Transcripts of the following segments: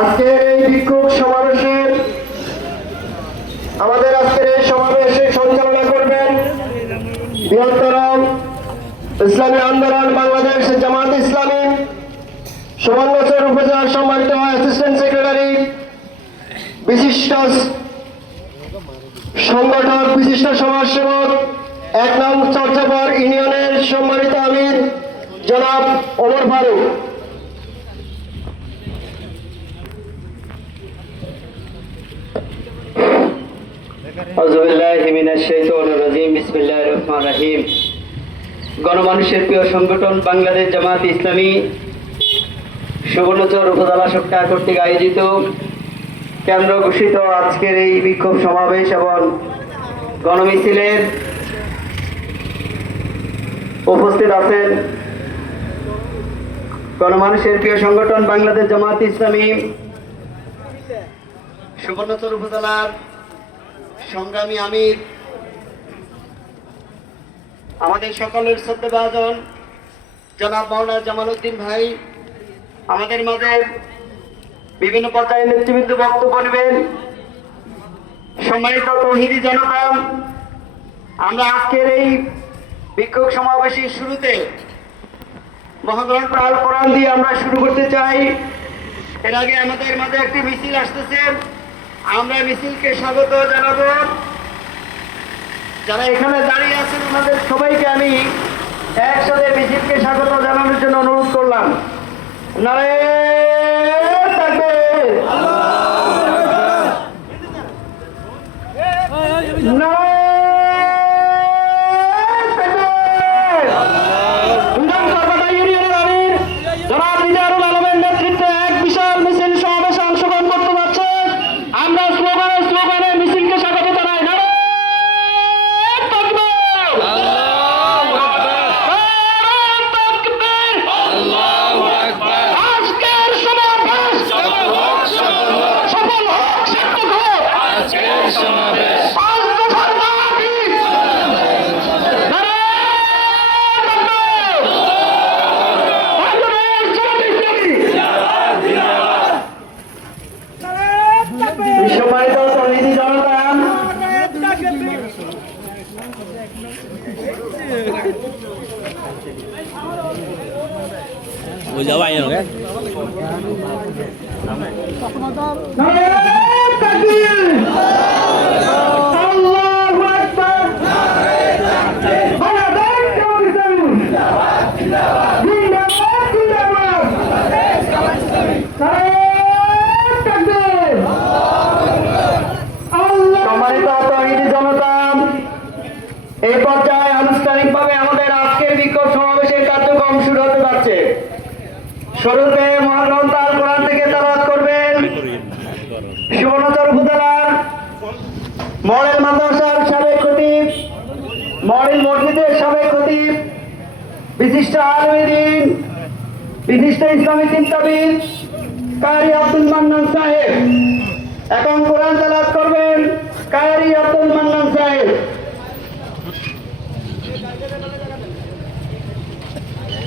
আজকের এই বিক্ষোভ সমাবেশের আমাদের আজকের এই সমাবেশে সঞ্চালনা করবেন বৃহত্তর ইসলামী আন্দোলন বাংলাদেশ জামাত ইসলামী। সুবর্ণচর উপজেলার সম্মানিত অ্যাসিস্ট্যান্ট সেক্রেটারি বিশিষ্ট সংগঠক, বিশিষ্ট সমাজসেবক, এক নং চর্চাপর ইউনিয়নের সম্মানিত আমির জনাব ওমর ফারুক। গণমানুষের প্রিয় সংগঠন বাংলাদেশ জামাত ইসলামী সুবর্ণচর উপজেলা শাখা কর্তৃক আয়োজিত কেন্দ্র ঘোষিত আজকের এই বিক্ষোভ সমাবেশ এবং গণমিছিলের উপস্থিত আছেন গণমানুষের প্রিয় সংগঠন বাংলাদেশ জামাত ইসলামী সুবর্ণচর উপজেলার সংগ্রামী আমির, আমাদের সকলের শ্রদ্ধাভাজন, জনাব মাওলানা জামাল উদ্দিন ভাই, আমাদের মাঝে বিভিন্ন পর্যায়ে নেতৃবৃন্দ বক্তব্য নেবেন। সম্মানিত তহিদি জনতা আমরা আজকের এই বিক্ষোভ সমাবেশের শুরুতে প্রাল কোরআন দিয়ে আমরা শুরু করতে চাই। এর আগে আমাদের মাঝে একটি মিছিল আসতেছে। আমরা মিছিলকে স্বাগত জানাব। যারা এখানে দাঁড়িয়ে আছেন ওনাদের সবাইকে আমি একসাথে মিছিলকে স্বাগত জানানোর জন্য অনুরোধ করলাম। নারে তাকবীর! নারে তাকবীর! ইন্ডিয়ান কলকাতা ইউনিয়নের আমির জনাব মিজানুল আলমের নেতৃত্বে এক বিশাল মিছিল সমাবেশে অংশগ্রহণ করতে যাচ্ছে আমরা স্লোগানে স্লোগানে মিছিলকে স্বাগত জানাই নারে তাকবীর! নারে তাকবীর! আজকের সমাবেশ সফল হোক সার্থক হোক পাঁচ দফার দাবি নারে তাকবীর! বাংলাদেশ জামাত ইসলামী সম্মানিত তহিদি জনতা Ủa dở bay rồi cái নারে তাকবীর! আল্লাহু আকবার! বাংলাদেশ জামাত ইসলামী! জিন্দাবাদ, জিন্দাবাদ! নারে জনতা এই পর্যায়ে আনুষ্ঠানিকভাবে আমাদের আজকের বিক্ষোভ সমাবেশের কার্যক্রম শুরু হতে যাচ্ছে। শুরুতে মহাগ্রন্থ আল কোরআন থেকে তালাত করবেন। সুবর্ণচর উপজেলার মডেল মাদ্রাসার সাবেক খতিব মডেল মসজিদের সাবেক খতিব, বিশিষ্ট আলমীদিন বিশিষ্ট ইসলামী চিন্তাবিদ কারি আব্দুল মান্নান সাহেব। এখন কোরআন তালাত করবেন কারি আব্দুল মান্নান সাহেব।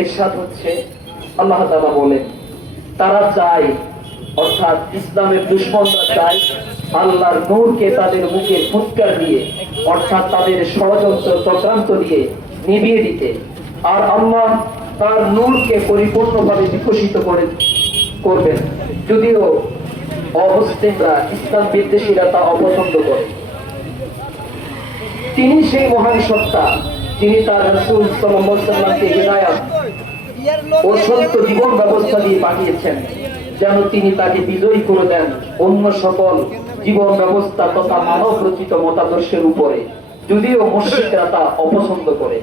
ইরশাদ হচ্ছে আল্লাহ বলেন, তারা চায়, অর্থাৎ ইসলামের দুশ্মনরা চায় আল্লাহর নূরকে তাদের মুখে ফুৎকার দিয়ে, অর্থাৎ তাদের ষড়যন্ত্র, চক্রান্ত দিয়ে নিবিয়ে দিতে। আর আল্লাহ তার নূরকে পরিপূর্ণভাবে বিকশিত করে করবেন। যদিও অমুসলিমরা ইসলাম বিদ্বেষীরা তা অপছন্দ করে। তিনি সেই মহান সত্তা, যিনি তার রসুল সাল্লামকে হিদায়াত ও সত্য জীবন ব্যবস্থা দিয়ে পাঠিয়েছেন, যেন তিনি তাকে বিজয়ী করে দেন অন্য সকল জীবন ব্যবস্থা তথা মানব রচিত মতাদর্শের উপরে। যদিও মুশ্রিকরা তা অপছন্দ করে।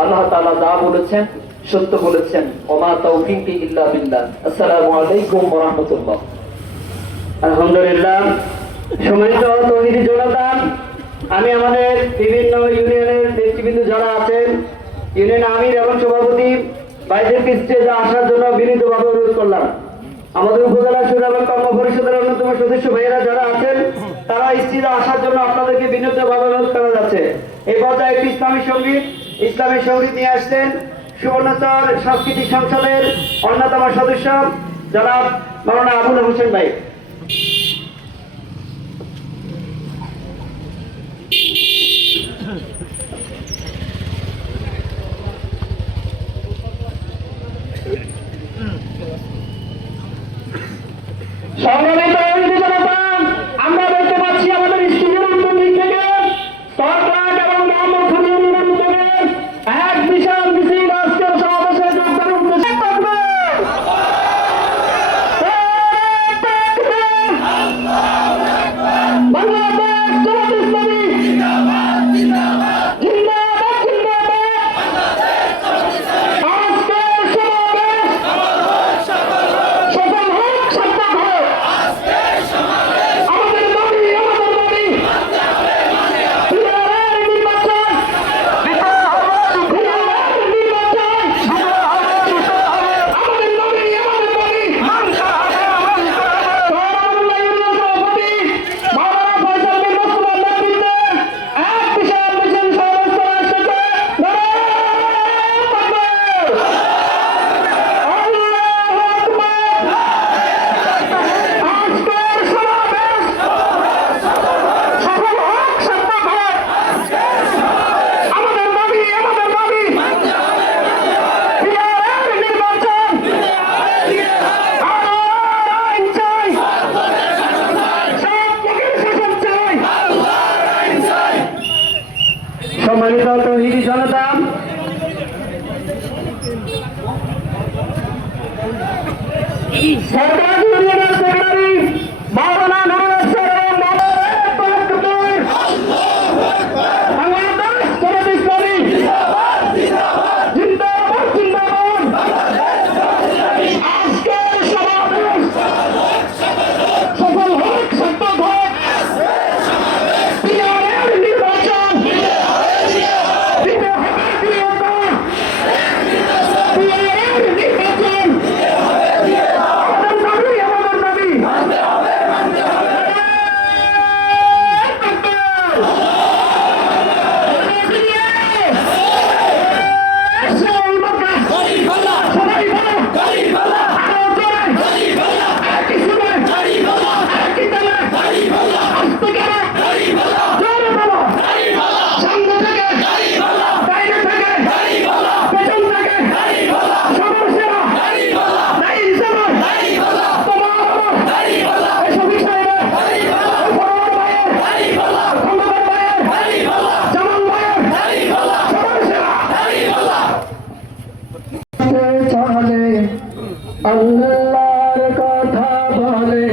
আল্লাহ তালা যা বলেছেন সত্য বলেছেন, ওমা তৌফিক ইল্লা বিল্লাহ। আসসালামু আলাইকুম ওয়া রাহমাতুল্লাহ। আলহামদুলিল্লাহ, সম্মানিত তহিদি জনতান আমি আমাদের বিভিন্ন ইউনিয়নের নেতৃবৃন্দ যারা আছেন, ইউনিয়ন আমির এবং সভাপতি বাইদের স্টেজে আসার জন্য বিনীতভাবে অনুরোধ করলাম। আমাদের উপজেলা সুর এবং কর্ম পরিষদের অন্যতম সদস্য ভাইয়েরা যারা আছেন, তারা স্টেজে আসার জন্য আপনাদেরকে বিনীতভাবে অনুরোধ করা যাচ্ছে। এই পর্যায়ে একটি ইসলামী সংগীত ইসলামী সংগীত নিয়ে আসছেন সুবর্ণচর সাংস্কৃতিক সংসদের অন্যতম সদস্য জনাব মাওলানা আবুল হোসেন ভাই সংগ্রামিত অতিথি জনতা, আমরা দেখতে পাচ্ছি আমাদের স্টেজের উত্তর দিক থেকে সরকার এবং মোহাম্মদ খালির ইমাম থেকে এক বিশাল মিছিল আজকের সমাবেশে যোগদানের উদ্দেশ্যে থাকবে। বাংলাদেশ জামাত ইসলামী জিন্দাবাদ জিন্দাবাদ আজকের সমাবেশ সফল হোক সার্থক হোক আমাদের দাবি আমাদের দাবি বিহারের নির্বাচন বিহারের নির্বাচন আমাদের দাবি আমাদের দাবি সরকারুল্লাহ ইউনিয়ন সভাপতি মাওলানা ফয়সাল বিন মুসলিম নেতৃত্বে এক বিশাল মিছিল সমাবেশ করা এসেছে নারায়ণ তাকবীর আল্লাহু আকবার আজকের সমাবেশ সফল হোক সার্থক হোক আমাদের দাবি আমাদের দাবি বিহারের নির্বাচন আরও আইন চাই সব লোকের শাসন চাই সম্মানিত তহিদি জনতা সরকার আল্লাহর কথা বলে,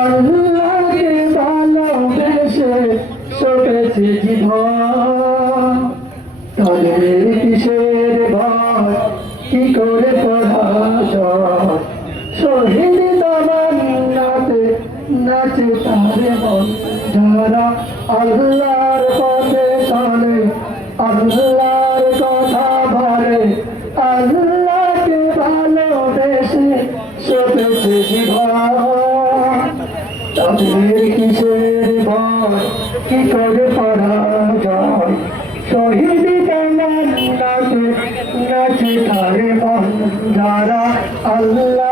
আল্লাহকে ভালোবেসে চলেছে জীবন তাদের কিসের ভয়, কি করে পড়া শহীদ তামান্নাতে নাচে তারে মন যারা আল্লাহ যায় শহীদ কানান নাচে নাচে তারে মন যারা আল্লাহর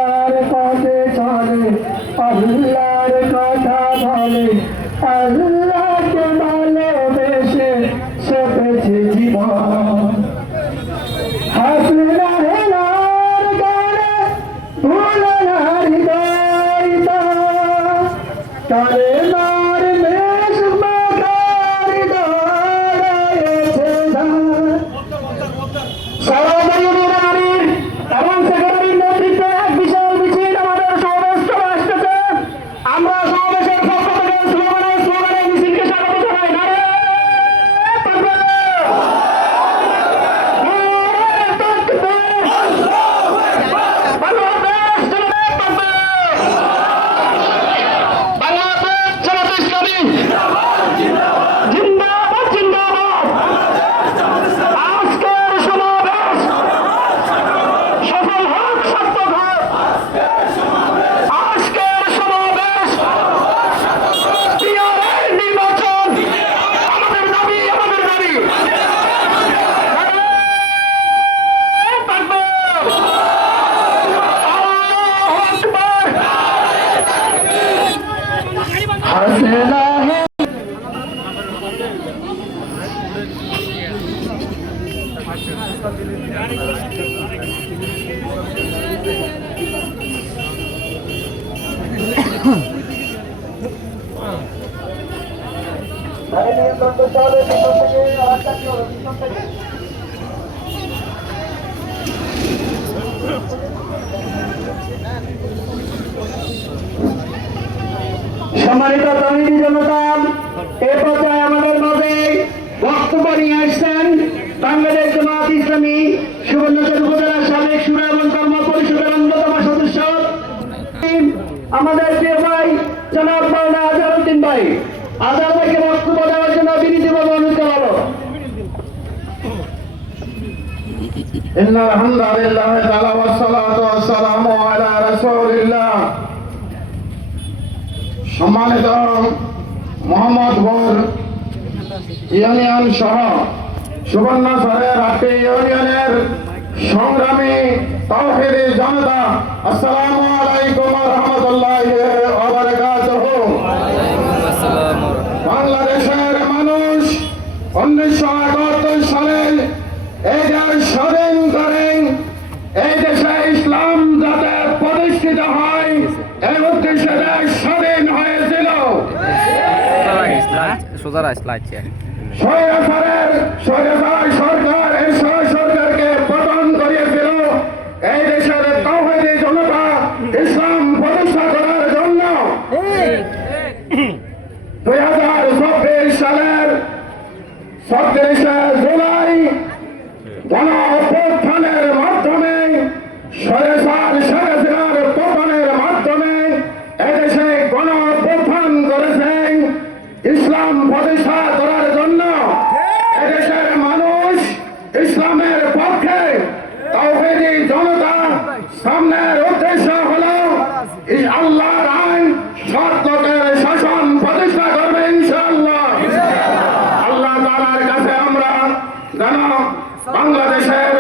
সম্মানিত তমিনী জনতা এ পর্যায়ে আমাদের মাঝে বক্তব্য নিয়ে আসছেন বাংলাদেশ জামাত ইসলামী সুবর্ণচর উপজেলার সাবেক সুরা এবং কর্ম পরিষদের অন্যতম সদস্য আমাদের প্রিয় ভাই জনাব মাওলানা আজহারউদ্দিন ভাই আজহার ভাইকে বক্তব্য দেওয়ার জন্য বিনীতভাবে অনুরোধ করা হলো إن الحمد لله تعالى والصلاة والسلام على رسول الله সম্মানিত মোহাম্মদপুর ইউনিয়ন সহ সুবর্ণচরের আটটি ইউনিয়নের সংগ্রামী তৌহিদি জনতা আসসালামু আলাইকুম রহমতুল্লাহ সোজা স্বৈরাচারের সরকার এই দেশের জনতা জন্য। দুই হাজার চব্বিশ সালের জুলাই গণ মাধ্যমে সরেসার শেখ হাসিনার পতনের মাধ্যমে এদেশে গণ অভ্যুত্থান করেছেন ইসলাম প্রতিষ্ঠা করার জন্য এদেশের মানুষ ইসলামের পক্ষে তৌহিদি জনতা সামনের উদ্দেশ্য হলো এই আল্লাহর আইন সৎ লোকের শাসন প্রতিষ্ঠা করবে ইনশাআল্লাহ আল্লাহ তাআলার কাছে আমরা যেন বাংলাদেশের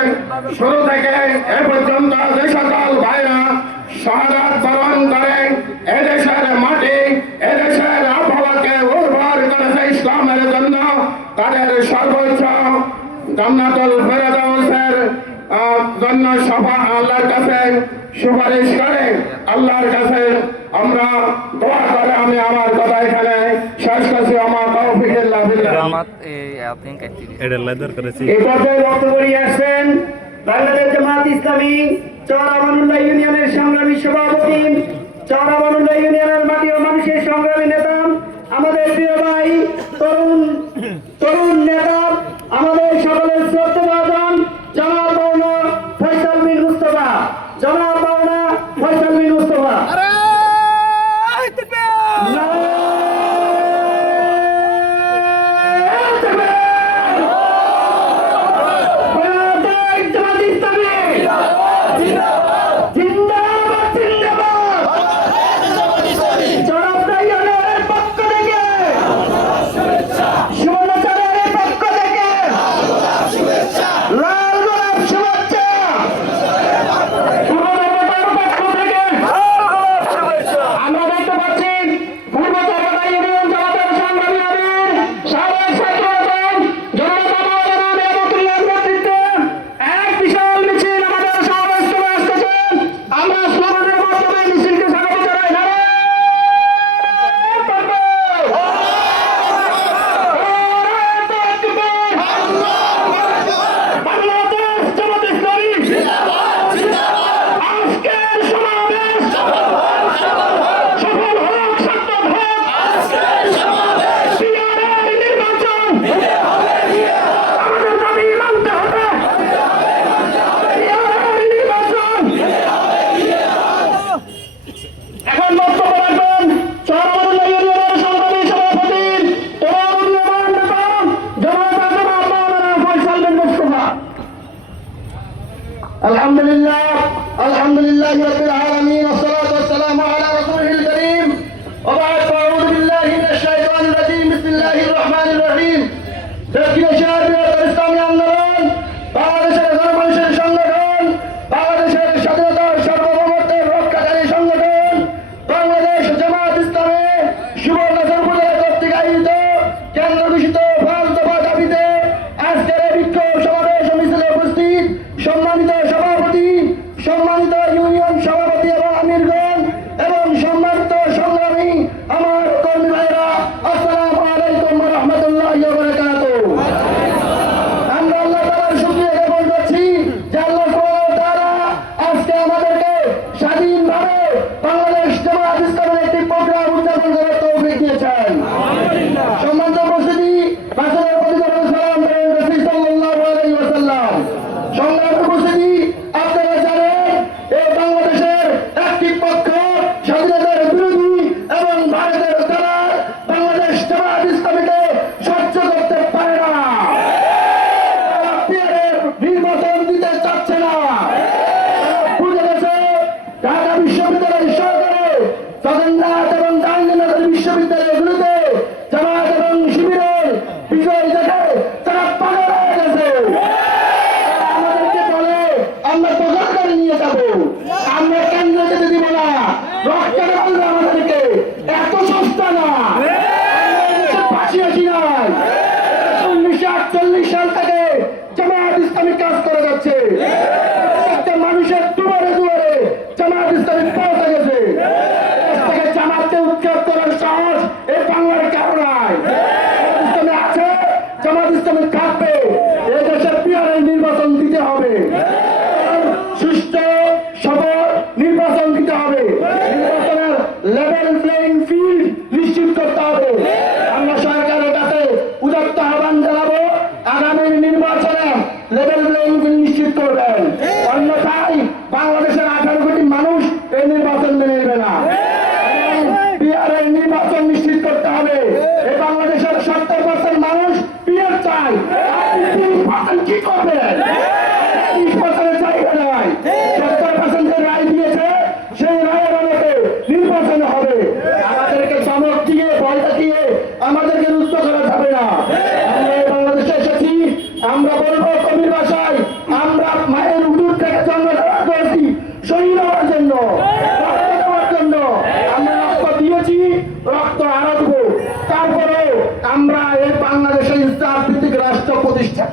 শুরু থেকে এ পর্যন্ত যে সকল ভাইরা শাহাদাত বরণ করে এদেশের মাটি এদেশের আবহাওয়াকে উর্বর করেছে ইসলামের জন্য তাদের সর্বোচ্চ জান্নাতুল ফেরদাউসের জন্য সভা আল্লাহর কাছে সুপারিশ করে আল্লাহর কাছে আমরা দোয়া করে আমি আমার কথা এখানে শেষ করছি। আমার তৌফিকুল্লাহ বিল্লাহ। রহমত আপনি কাটছি এটা লেদার করেছি। এই পর্যায়ে বক্তব্য নিয়ে আসছেন বাংলাদেশ জামাত ইসলামী চৌরামানুল্লাহ ইউনিয়নের সংগ্রামী সভাপতি চৌরামানুল্লাহ ইউনিয়নের মাটি ও মানুষের সংগ্রামী নেতা, আমাদের প্রিয় ভাই তরুণ তরুণ নিশ্চিত করে দেন অন্যথায় বাংলাদেশের আঠারো কোটি মানুষ এই নির্বাচন মেনে নেবে না। নির্বাচন নিশ্চিত করতে হবে। এ বাংলাদেশের সত্তর পার্সেন্ট মানুষ পিয়ার চায়।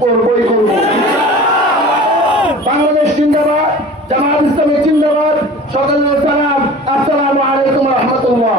করবই করব। বাংলাদেশ জিন্দাবাদ জামাত ইসলামের জিন্দাবাদ। সকাল সালাম আসসালামু আলাইকুম রহমতুল্লাহ।